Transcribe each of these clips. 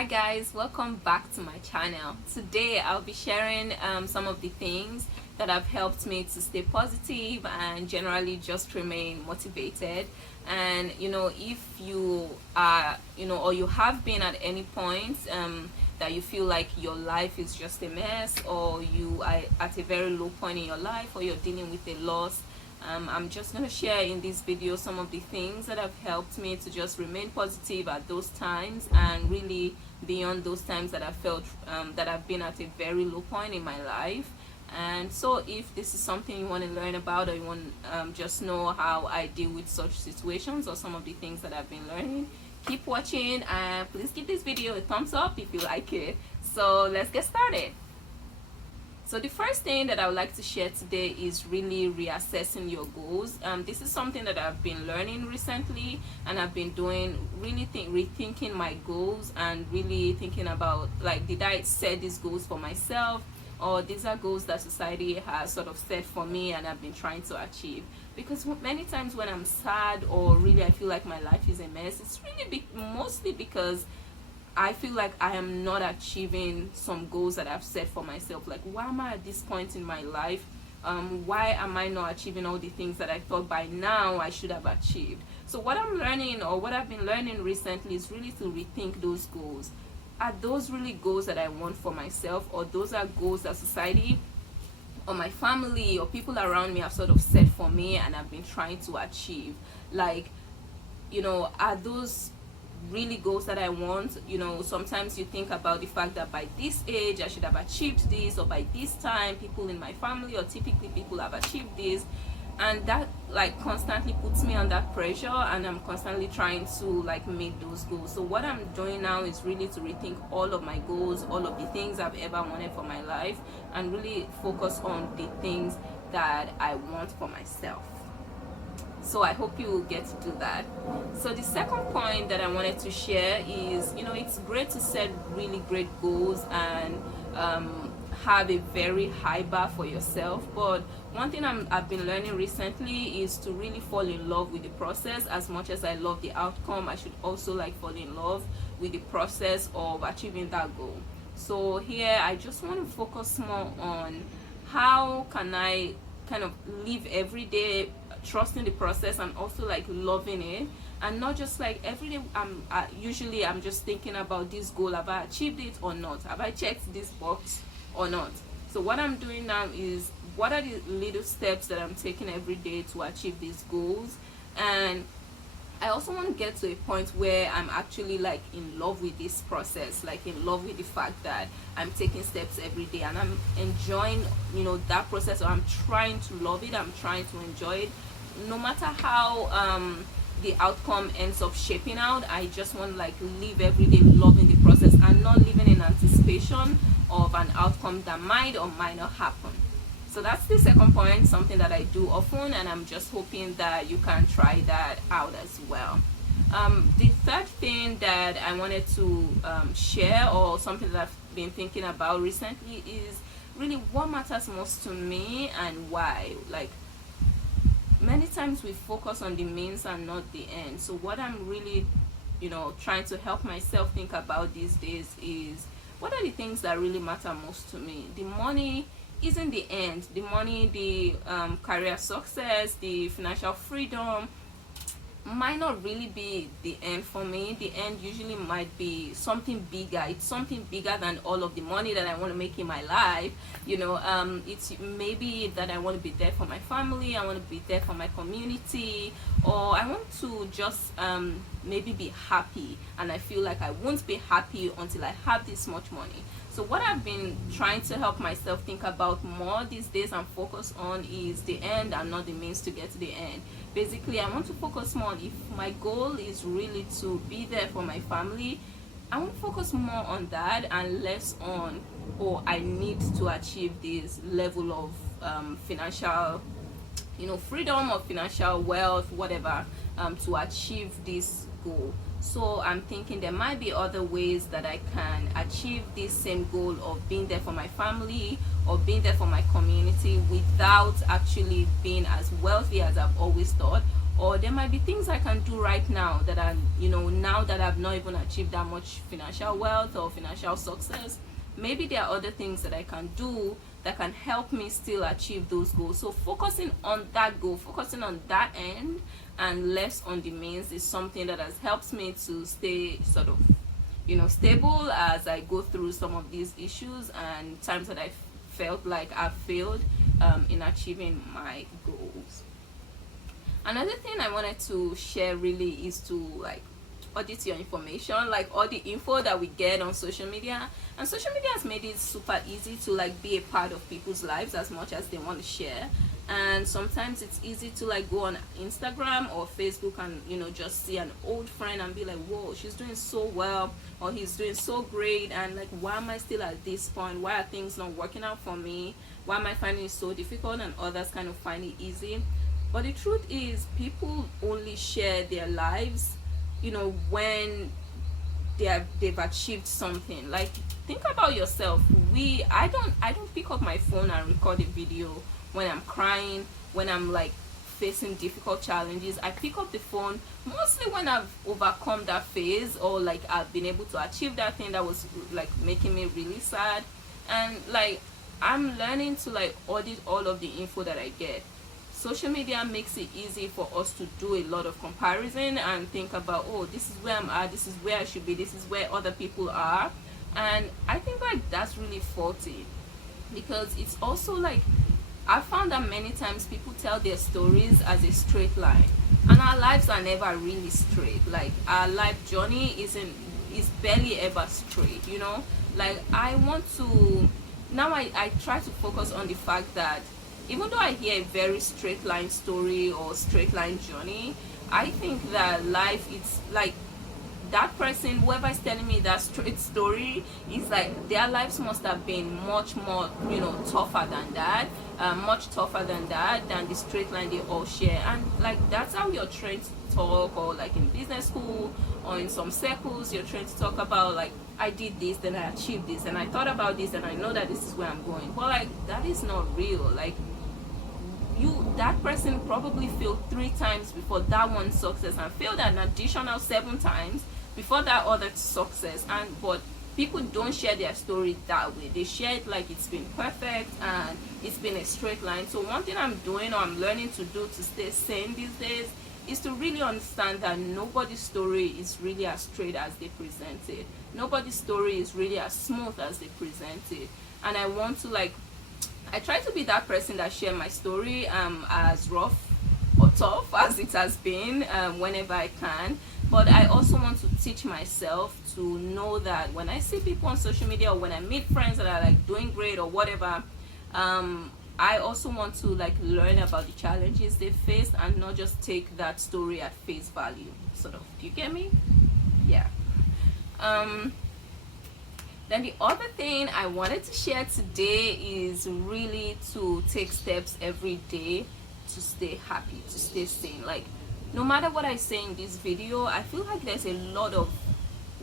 Hi guys, welcome back to my channel. Today I'll be sharing some of the things that have helped me to stay positive and generally just remain motivated. And if you are or you have been at any point that you feel like your life is just a mess, or you are at a very low point in your life, or you're dealing with a loss, I'm just going to share in this video some of the things that have helped me to just remain positive at those times, and really beyond those times that I felt that I've been at a very low point in my life. And so if this is something you want to learn about, or you want just know how I deal with such situations, or some of the things that I've been learning, keep watching, and please give this video a thumbs up if you like it. So let's get started. So the first thing that I would like to share today is really reassessing your goals. This is something that I've been learning recently, and I've been doing, really rethinking my goals, and really thinking about, like, did I set these goals for myself, or these are goals that society has sort of set for me and I've been trying to achieve. Because many times when I'm sad, or really I feel like my life is a mess, it's really mostly because I feel like I am not achieving some goals that I've set for myself. Like, why am I at this point in my life? Why am I not achieving all the things that I thought by now I should have achieved? So what I'm learning, or what I've been learning recently, is really to rethink those goals. Are those really goals that I want for myself, or those are goals that society or my family or people around me have sort of set for me and I've been trying to achieve? Like, are those really goals that I want? Sometimes you think about the fact that by this age I should have achieved this, or by this time people in my family, or typically people, have achieved this, and that like constantly puts me under pressure, and I'm constantly trying to like meet those goals. So what I'm doing now is really to rethink all of my goals, all of the things I've ever wanted for my life, and really focus on the things that I want for myself. So I hope you get to do that. So the second point that I wanted to share is, it's great to set really great goals and have a very high bar for yourself. But one thing I've been learning recently is to really fall in love with the process. As much as I love the outcome, I should also like fall in love with the process of achieving that goal. So here I just want to focus more on how can I kind of live every day trusting the process, and also like loving it, and not just like every day usually I'm just thinking about this goal. Have I achieved it or not? Have I checked this box or not? So what I'm doing now is, what are the little steps that I'm taking every day to achieve these goals? And I also want to get to a point where I'm actually like in love with this process, like in love with the fact that I'm taking steps every day and I'm enjoying, that process, or I'm trying to love it, I'm trying to enjoy it, no matter how the outcome ends up shaping out. I just want to like live every day loving the process, and not living in anticipation of an outcome that might or might not happen. So that's the second point, something that I do often, and I'm just hoping that you can try that out as well. The third thing that I wanted to share, or something that I've been thinking about recently, is really what matters most to me and why. Like, many times we focus on the means and not the end. So what I'm really trying to help myself think about these days is, what are the things that really matter most to me? The money isn't the end. The money, the career success, the financial freedom might not really be the end for me. The end usually might be something bigger. It's something bigger than all of the money that I want to make in my life. It's maybe that I want to be there for my family, I want to be there for my community, or I want to just maybe be happy, and I feel like I won't be happy until I have this much money. So what I've been trying to help myself think about more these days and focus on is the end and not the means to get to the end. Basically, I want to focus more on, if my goal is really to be there for my family, I want to focus more on that and less on, oh, I need to achieve this level of financial freedom, or financial wealth, whatever, to achieve this goal. So I'm thinking there might be other ways that I can achieve this same goal of being there for my family, or being there for my community, without actually being as wealthy as I've always thought, or there might be things I can do right now that I'm, now that I've not even achieved that much financial wealth or financial success. Maybe there are other things that I can do that can help me still achieve those goals. So focusing on that goal, focusing on that end, and less on the means, is something that has helped me to stay sort of, stable as I go through some of these issues and times that I felt like I've failed in achieving my goals. Another thing I wanted to share really is to like audit your information, like all the info that we get on social media. And social media has made it super easy to like be a part of people's lives as much as they want to share. And sometimes it's easy to like go on Instagram or Facebook and just see an old friend and be like, whoa, she's doing so well, or he's doing so great, and like, why am I still at this point? Why are things not working out for me? Why am I finding it so difficult and others kind of find it easy? But the truth is, people only share their lives when they've achieved something. Like, think about yourself. I don't pick up my phone and record a video when I'm crying, when I'm like facing difficult challenges. I pick up the phone mostly when I've overcome that phase, or like I've been able to achieve that thing that was like making me really sad. And like, I'm learning to like audit all of the info that I get. Social media makes it easy for us to do a lot of comparison and think about, oh, this is where I'm at, this is where I should be, this is where other people are. And I think like that's really faulty, because it's also like, I found that many times people tell their stories as a straight line, and our lives are never really straight. Like, our life journey is barely ever straight, like, I want to now, I try to focus on the fact that even though I hear a very straight line story or straight line journey, I think that life, it's like, that person, whoever is telling me that straight story, is like, their lives must have been much more tougher than that, much tougher than the straight line they all share. And like, that's how you're trained to talk, or like in business school or in some circles, you're trained to talk about like, I did this, then I achieved this, and I thought about this, and I know that this is where I'm going. But like, that is not real. Like, that person probably failed 3 times before that one success, and failed an additional 7 times before that other success. But people don't share their story that way. They share it like it's been perfect and it's been a straight line. So one thing I'm doing, or I'm learning to do to stay sane these days, is to really understand that nobody's story is really as straight as they present it. Nobody's story is really as smooth as they present it. And I want to like, I try to be that person that share my story as rough or tough as it has been, whenever I can. But I also want to teach myself to know that when I see people on social media, or when I meet friends that are like doing great or whatever, I also want to like learn about the challenges they faced, and not just take that story at face value, sort of. Do you get me? Yeah. Then the other thing I wanted to share today is really to take steps every day to stay happy, to stay sane. Like, no matter what I say in this video, I feel like there's a lot of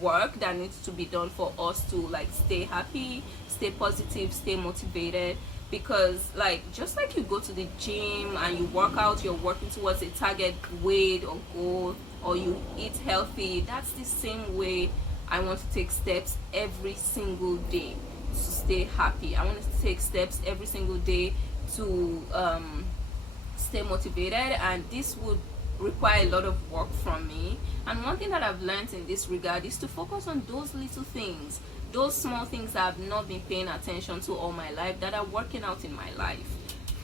work that needs to be done for us to like stay happy, stay positive, stay motivated. Because like, just like you go to the gym and you work out, you're working towards a target weight or goal, or you eat healthy, that's the same way I want to take steps every single day to stay happy. I want to take steps every single day to stay motivated, and this would require a lot of work from me. And one thing that I've learned in this regard is to focus on those little things, those small things that I've not been paying attention to all my life, that are working out in my life.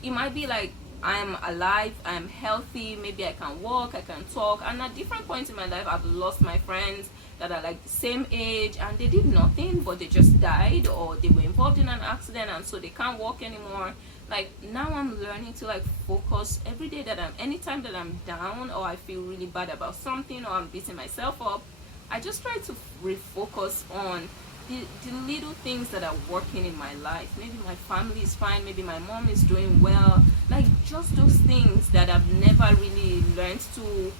It might be like, I'm alive, I'm healthy, maybe I can walk, I can talk, and at different points in my life I've lost my friends that are like the same age, and they did nothing, but they just died, or they were involved in an accident and so they can't walk anymore. Like, now I'm learning to like focus every day, that anytime that I'm down, or I feel really bad about something, or I'm beating myself up, I just try to refocus on the little things that are working in my life. Maybe my family is fine, maybe my mom is doing well, like just those things that I've never really learned to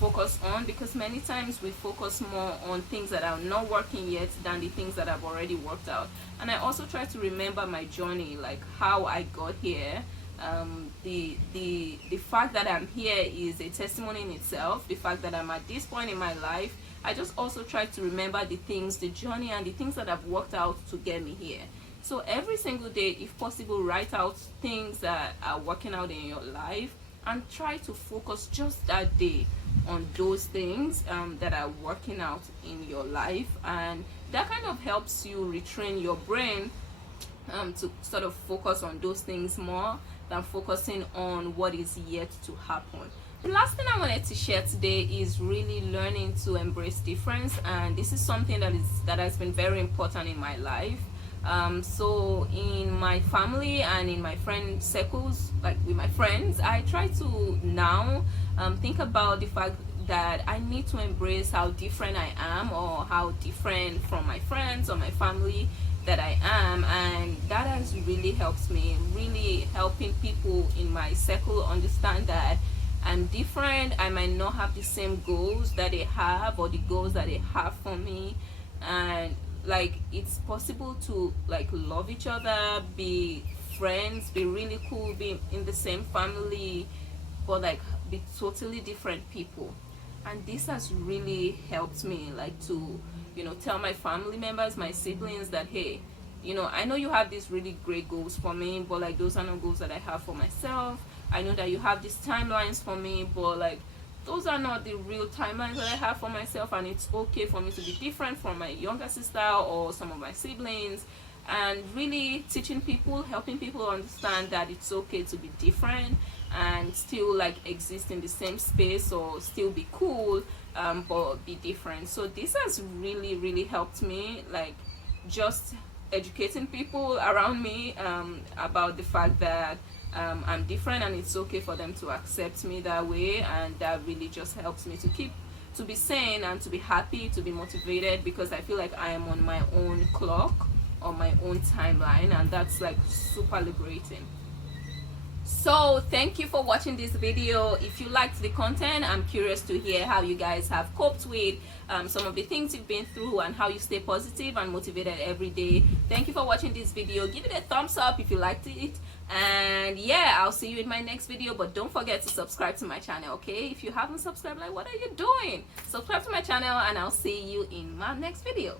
focus on, because many times we focus more on things that are not working yet than the things that have already worked out. And I also try to remember my journey, like how I got here, The fact that I'm here is a testimony in itself. The fact that I'm at this point in my life, I just also try to remember the things, the journey, and the things that I've worked out to get me here. So every single day, if possible, write out things that are working out in your life, and try to focus just that day on those things that are working out in your life. And that kind of helps you retrain your brain to sort of focus on those things more than focusing on what is yet to happen. The last thing I wanted to share today is really learning to embrace difference, and this is something that has been very important in my life. So in my family and in my friend circles, like with my friends, I try to now think about the fact that I need to embrace how different I am, or how different from my friends or my family that I am. And that has really helped me, really helping people in my circle understand that I'm different. I might not have the same goals that they have, or the goals that they have for me, and like it's possible to like love each other, be friends, be really cool, be in the same family, but like be totally different people. And this has really helped me, like, to tell my family members, my siblings, that hey, I know you have these really great goals for me, but like those are not goals that I have for myself. I know that you have these timelines for me, but like those are not the real timelines that I have for myself, and it's okay for me to be different from my younger sister or some of my siblings. And really teaching people, helping people understand that it's okay to be different and still like exist in the same space, or still be cool, but be different. So this has really helped me, like just educating people around me about the fact that I'm different, and it's okay for them to accept me that way. And that really just helps me to be sane and to be happy, to be motivated, because I feel like I am on my own clock, on my own timeline, and that's like super liberating. So thank you for watching this video. If you liked the content, I'm curious to hear how you guys have coped with some of the things you've been through, and how you stay positive and motivated every day. Thank you for watching this video. Give it a thumbs up if you liked it, and yeah, I'll see you in my next video. But don't forget to subscribe to my channel, okay? If you haven't subscribed, like, what are you doing? Subscribe to my channel, and I'll see you in my next video.